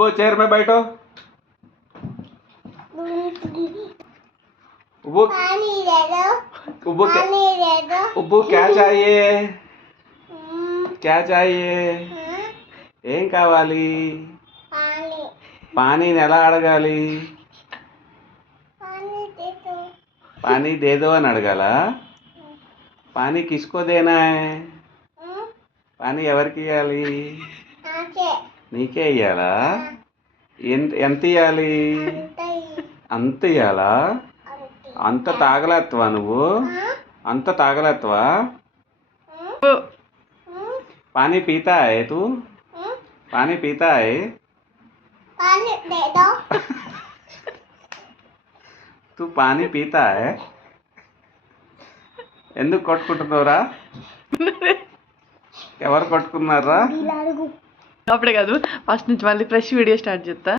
वो चेयर में बैठो। वो पानी दे दो, वो क्या पानी दे दो। वो क्या चाहिए? क्या चाहिए? ఏం కావాలి? पानी పానీని ఎలా అడగాలి? पानी दे दो। పానీ దేదో అని అడగాల? పానీ కిస్కో దేనా హై? పానీ ఎవరికి ఇవ్వాలి? नाचे నీకే ఇవ్వాలా? ఎంత ఇవ్వాలి? అంత ఇవ్వాలా? అంత తాగలేత్వా నువ్వు? అంత తాగలేత్వా? पानी पीता है तू? पानी पीता है? पानी दे दो। तू पानी पीता है? ఎందుకు కొట్టుకుంటున్నావురా? ఎవరు కొట్టుకున్నారా? అప్పుడే కాదు, ఫస్ట్ నుంచి మళ్ళీ ఫ్రెష్ వీడియో స్టార్ట్ చేస్తా.